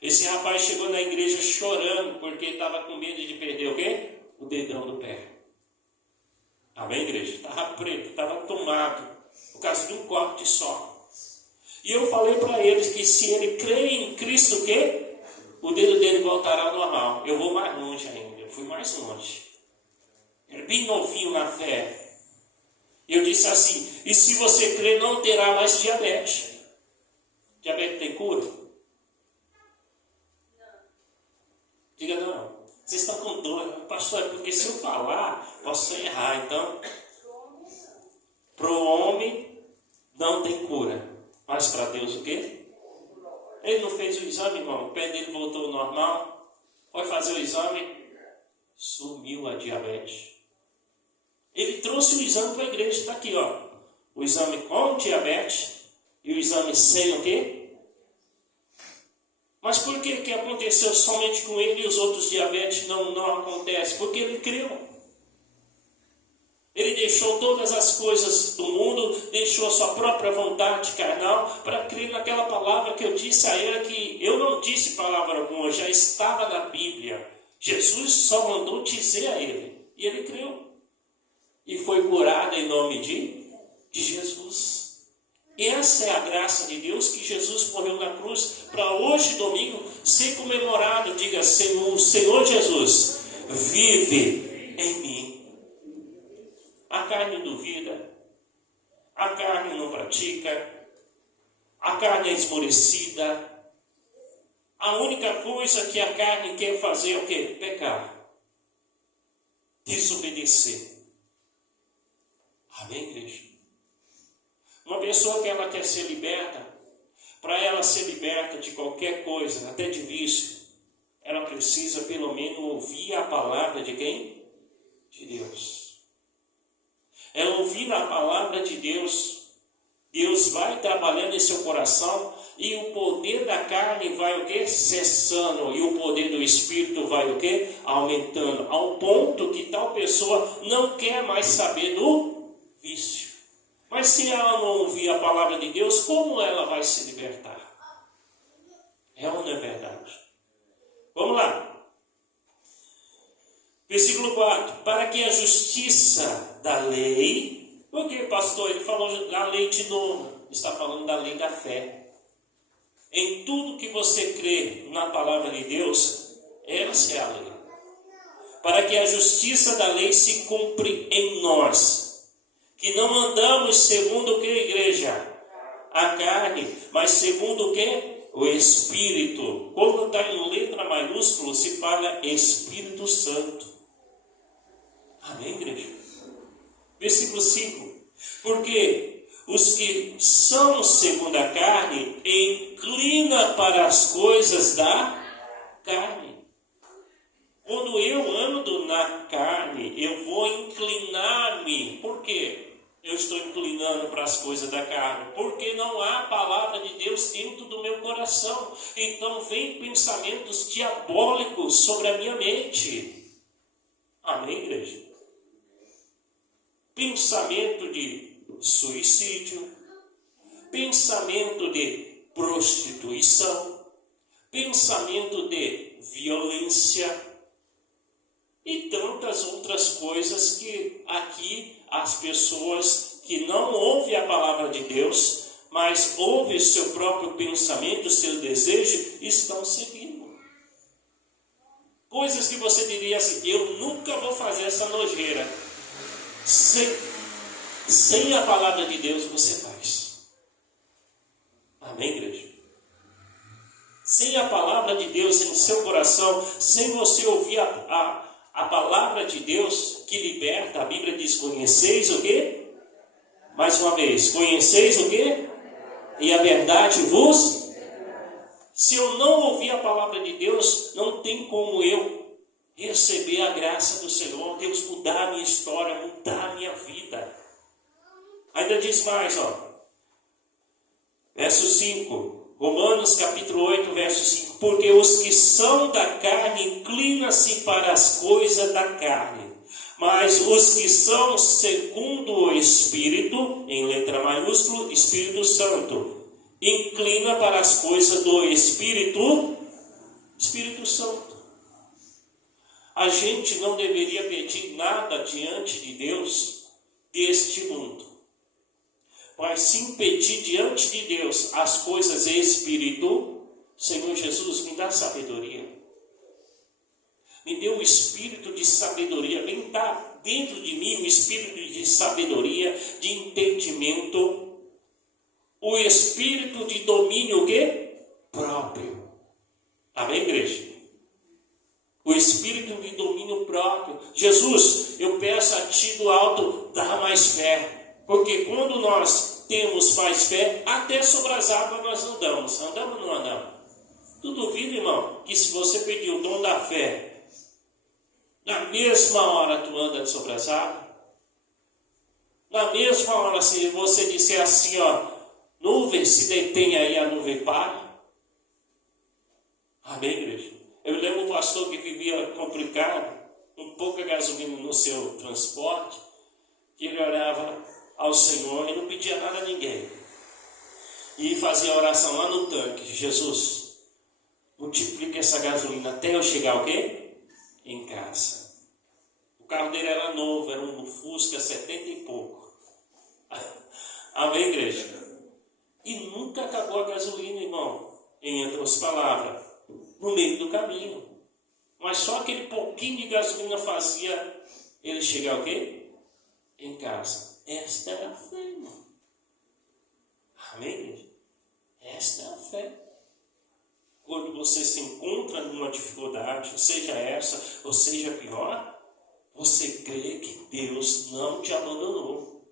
Esse rapaz chegou na igreja chorando porque estava com medo de perder o quê? O dedão do pé. Amém, igreja? Estava preto, estava tomado por causa de um corte só. E eu falei para eles que se ele crê em Cristo, o quê? O dedo dele voltará ao normal. Eu vou mais longe ainda. Eu fui mais longe. Ele é bem novinho na fé. Eu disse assim: e se você crer, não terá mais diabetes. Diabetes tem cura? Diga não. Vocês estão com dor, pastor, é porque se eu falar, posso errar. Então, para o homem não tem cura, mas para Deus o quê? Ele não fez o exame, irmão, o pé dele voltou ao normal, foi fazer o exame, sumiu a diabetes. Ele trouxe o exame para a igreja, está aqui, ó. O exame com diabetes e o exame sem o quê? Mas por que aconteceu somente com ele e os outros diabetes não acontece? Porque ele creu. Ele deixou todas as coisas do mundo, deixou a sua própria vontade carnal para crer naquela palavra que eu disse a ele, que eu não disse palavra alguma, já estava na Bíblia. Jesus só mandou dizer a ele. E ele creu. E foi curado em nome de Jesus. Essa é a graça de Deus, que Jesus morreu na cruz para hoje, domingo, ser comemorado. Diga: Senhor Jesus, vive em mim. A carne duvida, a carne não pratica, a carne é esmorecida. A única coisa que a carne quer fazer é o quê? Pecar, desobedecer. Amém, igreja? Uma pessoa que ela quer ser liberta, para ela ser liberta de qualquer coisa, até de vício, ela precisa pelo menos ouvir a palavra de quem? De Deus. Ela ouvir a palavra de Deus, Deus vai trabalhando em seu coração e o poder da carne vai o quê? Cessando, e o poder do Espírito vai o quê? Aumentando, ao ponto que tal pessoa não quer mais saber do vício. Mas se ela não ouvir a palavra de Deus, como ela vai se libertar? É ou não é verdade? Vamos lá. Versículo 4. Para que a justiça da lei... Por que, pastor? Ele falou da lei de novo. Está falando da lei da fé. Em tudo que você crê na palavra de Deus, essa é a lei. Para que a justiça da lei se cumpre em nós, que não andamos segundo o que, igreja? A carne, mas segundo o que? O Espírito. Quando está em letra maiúscula, se fala Espírito Santo. Amém, igreja? Versículo 5. Porque os que são segundo a carne, inclina para as coisas da carne. Quando eu ando na carne, eu vou inclinar-me. Por quê? Eu estou inclinando para as coisas da carne? Porque não há palavra de Deus dentro do meu coração. Então vem pensamentos diabólicos sobre a minha mente. Amém, igreja? Pensamento de suicídio, pensamento de prostituição, pensamento de violência e tantas outras coisas que aqui as pessoas que não ouvem a palavra de Deus, mas ouvem o seu próprio pensamento, o seu desejo, estão seguindo. Coisas que você diria assim: eu nunca vou fazer essa nojeira. Sem a palavra de Deus você faz. Amém, igreja? Sem a palavra de Deus em seu coração, sem você ouvir a palavra de Deus que liberta, a Bíblia diz: conheceis o quê? Mais uma vez, conheceis o quê? E a verdade vos... Se eu não ouvir a palavra de Deus, não tem como eu receber a graça do Senhor, Deus mudar a minha história, mudar a minha vida. Ainda diz mais, ó. Verso 5. Romanos capítulo 8, verso 5. Porque os que são da carne inclinam-se para as coisas da carne, mas os que são segundo o Espírito, em letra maiúscula, Espírito Santo, inclina para as coisas do Espírito Espírito Santo. A gente não deveria pedir nada diante de Deus deste mundo, mas sim pedir diante de Deus as coisas espírito. Senhor Jesus, me dá sabedoria. Me dê o espírito de sabedoria. Vem dar dentro de mim o espírito de sabedoria, de entendimento, o espírito de domínio o quê? Próprio. Amém, igreja? O espírito de domínio próprio. Jesus, eu peço a Ti do alto, dá mais fé. Porque quando nós temos mais fé, até sobre as águas nós andamos. Andamos ou não andamos? Tu duvida, irmão, que se você pedir o dom da fé, na mesma hora tu anda sobre as águas? Na mesma hora, se você disser assim, ó, nuvem, se detém aí, a nuvem para. Amém, igreja? Eu lembro um pastor que vivia complicado, com pouca gasolina no seu transporte, que ele orava ao Senhor e não pedia nada a ninguém. E fazia oração lá no tanque: Jesus, multiplica essa gasolina até eu chegar o quê? Em casa. O carro dele era novo, era um Fusca 70 e pouco. Amém, igreja? E nunca acabou a gasolina, irmão. Em outras palavras, no meio do caminho. Mas só aquele pouquinho de gasolina fazia ele chegar o quê? Em casa. Esta é a fé, irmão. Amém, igreja? Esta é a fé. Quando você se encontra numa dificuldade, seja essa ou seja pior, você crê que Deus não te abandonou.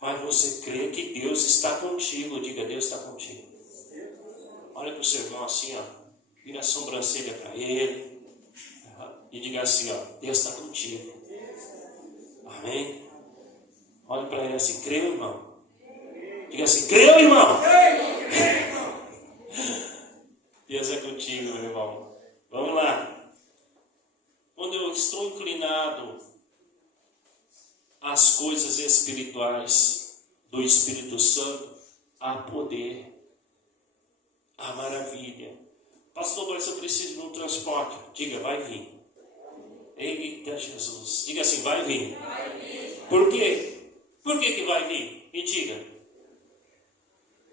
Mas você crê que Deus está contigo. Diga: Deus está contigo. Olha para o seu irmão assim, ó. Vira a sobrancelha para ele. E diga assim, ó: Deus está contigo. Amém? Olha para ele assim: creu, irmão? Diga assim: creu, irmão? Deus é contigo, meu irmão. Vamos lá. Quando eu estou inclinado às coisas espirituais do Espírito Santo, há poder, há maravilha. Pastor, mas eu preciso de um transporte. Diga: vai vir. Eita Jesus. Diga assim: vai vir. Vai vir. Por quê? Por que vai vir? Me diga.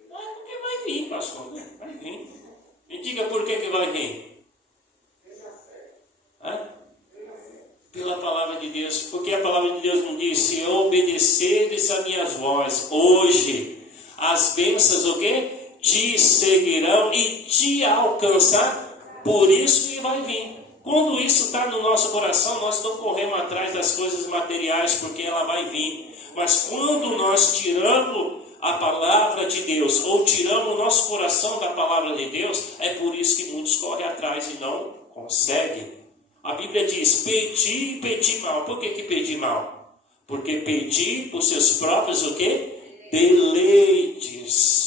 Porque vai vir, pastor. Vai vir. Me diga por que vai vir. Pela palavra de Deus. Porque a palavra de Deus não diz: se obedeceres a minhas vozes, hoje as bênçãos o quê? Te seguirão e te alcançar. Por isso que vai vir. Quando isso está no nosso coração, nós não corremos atrás das coisas materiais, porque ela vai vir. Mas quando nós tiramos a palavra de Deus, ou tiramos o nosso coração da palavra de Deus, é por isso que muitos correm atrás e não conseguem. A Bíblia diz: pedi e pedi mal. Por que pedi mal? Porque pedi por seus próprios o quê? Deleites.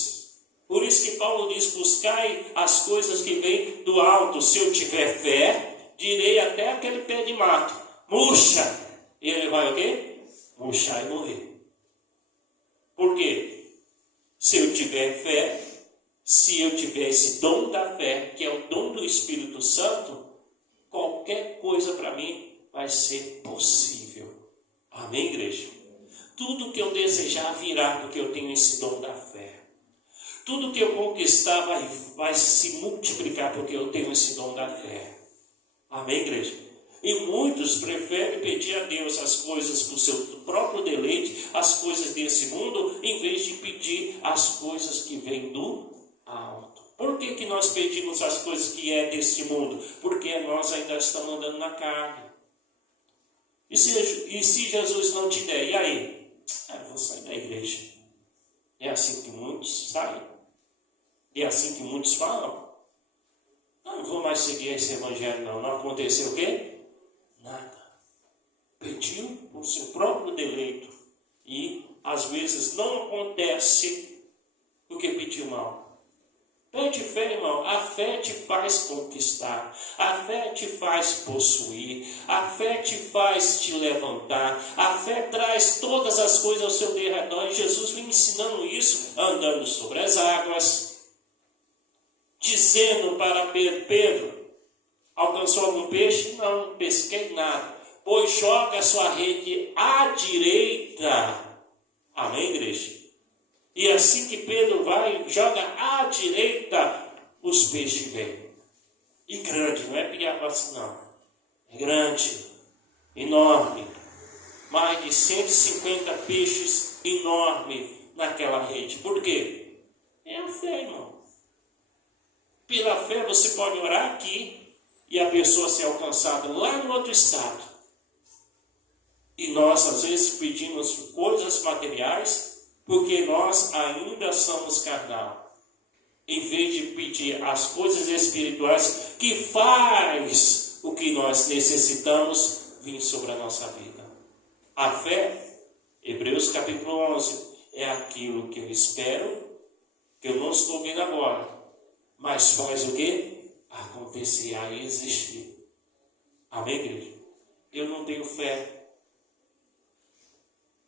Por isso que Paulo diz: buscai as coisas que vêm do alto. Se eu tiver fé, direi até aquele pé de mato: murcha. E ele vai o quê? Murchar e morrer. Por quê? Se eu tiver fé, se eu tiver esse dom da fé, que é o dom do Espírito Santo, qualquer coisa para mim vai ser possível. Amém, igreja? Tudo que eu desejar virá, porque eu tenho esse dom da fé. Tudo que eu conquistar vai se multiplicar, porque eu tenho esse dom da fé. Amém, igreja? E muitos preferem pedir a Deus as coisas para o seu próprio deleite, as coisas desse mundo, em vez de pedir as coisas que vêm do alto. Por que nós pedimos as coisas que é desse mundo? Porque nós ainda estamos andando na carne. E se Jesus não te der, e aí? Eu vou sair da igreja. É assim que muitos saem. É assim que muitos falam. Não vou mais seguir esse evangelho, não. Não aconteceu o quê? Nada. Pediu o seu próprio deleito. E às vezes não acontece porque pediu mal. Pede fé, irmão. A fé te faz conquistar. A fé te faz possuir. A fé te faz te levantar. A fé traz todas as coisas ao seu derredor. E Jesus vem ensinando isso, andando sobre as águas, dizendo para Pedro: Alcançou algum peixe? Não pesquei nada. Pois joga a sua rede à direita. Amém, igreja? E assim que Pedro vai, joga à direita, os peixes vêm. E grande, não é piaba assim não. É grande, enorme. Mais de 150 peixes enormes naquela rede. Por quê? É a fé, irmão. Pela fé você pode orar aqui e a pessoa ser alcançada lá no outro estado. E nós às vezes pedimos coisas materiais porque nós ainda somos carnal. Em vez de pedir as coisas espirituais que faz o que nós necessitamos vir sobre a nossa vida. A fé, Hebreus capítulo 11, é aquilo que eu espero, que eu não estou vendo agora, mas faz o quê? Acontecer, a existir. Amém, igreja? Eu não tenho fé,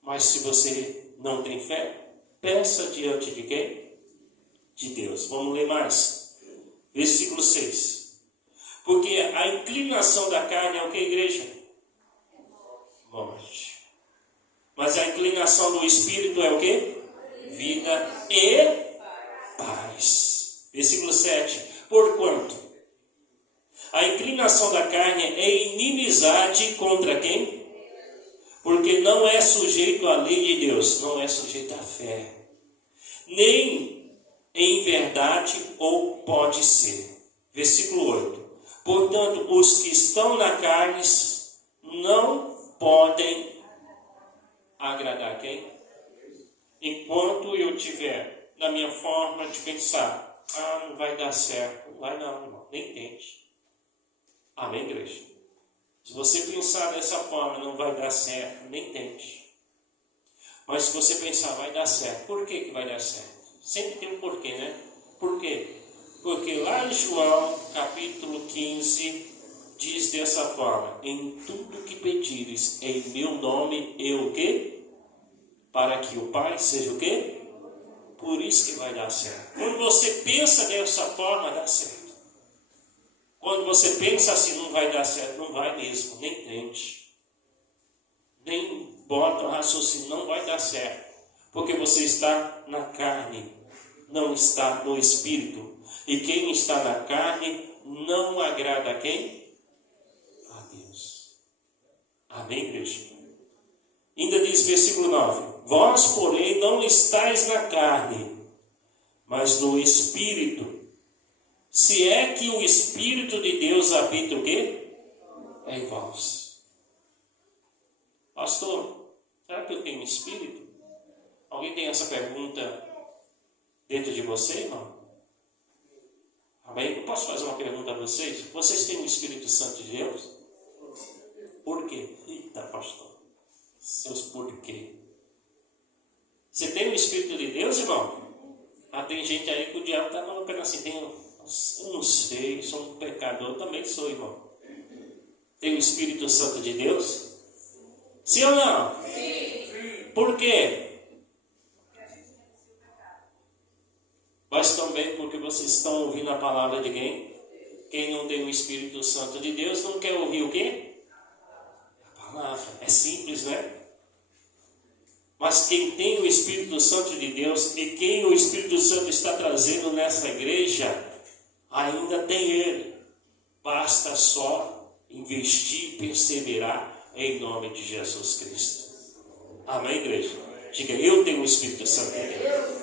mas se você não tem fé, peça diante de quem? De Deus. Vamos ler mais. Versículo 6. Porque a inclinação da carne é o que, igreja? Morte. Mas a inclinação do Espírito é o que? Vida e paz. Versículo 7. Porquanto a inclinação da carne é inimizade contra quem? Porque não é sujeito à lei de Deus, não é sujeito à fé, nem em verdade ou pode ser. Versículo 8. Portanto, os que estão na carne não podem agradar quem? Enquanto eu tiver na minha forma de pensar, não vai dar certo, não vai não, irmão, nem tente. Amém, igreja? Se você pensar dessa forma, não vai dar certo, nem tente. Mas se você pensar, vai dar certo, por que vai dar certo? Sempre tem um porquê, né? Por quê? Porque lá em João, capítulo 15, diz dessa forma: em tudo que pedires em meu nome, eu o quê? Para que o Pai seja o quê? Por isso que vai dar certo. Quando você pensa dessa forma, dá certo. Quando você pensa assim, não vai dar certo, não vai mesmo, nem tente. Nem bota o raciocínio, não vai dar certo. Porque você está na carne, não está no Espírito. E quem está na carne não agrada a quem? A Deus. Amém, igreja? Ainda diz versículo 9: vós, porém, não estáis na carne, mas no Espírito. Se é que o Espírito de Deus habita o quê? Em vós. Pastor, será que eu tenho Espírito? Alguém tem essa pergunta dentro de você, irmão? Amém? Eu posso fazer uma pergunta a vocês? Vocês têm o Espírito Santo de Deus? Por quê? Eita, pastor. Seus porquê. Você tem o Espírito de Deus, irmão? Tem gente aí que o diabo está colocando assim. Eu não sei, sou um pecador. Eu também sou, irmão. Tem o Espírito Santo de Deus? Sim ou não? Sim. Por quê? Mas também porque vocês estão ouvindo a palavra de quem? Quem não tem o Espírito Santo de Deus não quer ouvir o quê? A palavra. É simples, né? Mas quem tem o Espírito Santo de Deus e quem o Espírito Santo está trazendo nessa igreja, ainda tem ele. Basta só investir e perseverar em nome de Jesus Cristo. Amém, igreja? Diga, eu tenho o Espírito Santo de Deus.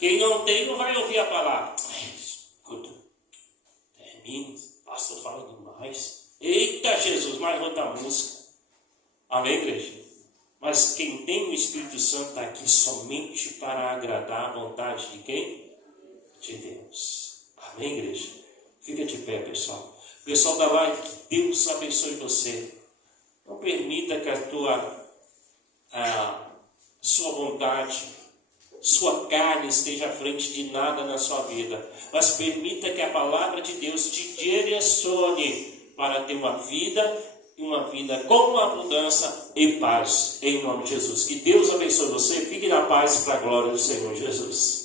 Quem não tem, não vai ouvir a palavra. Escuta, termina, pastor fala demais. Eita Jesus, mais outra música. Amém, igreja? Mas quem tem o Espírito Santo está aqui somente para agradar a vontade de quem? De Deus. Amém, igreja? Fica de pé, pessoal. Pessoal da live, que Deus abençoe você. Não permita que a sua vontade, sua carne esteja à frente de nada na sua vida. Mas permita que a palavra de Deus te direcione para ter uma vida com abundância e paz, em nome de Jesus. Que Deus abençoe você, fique na paz para a glória do Senhor Jesus.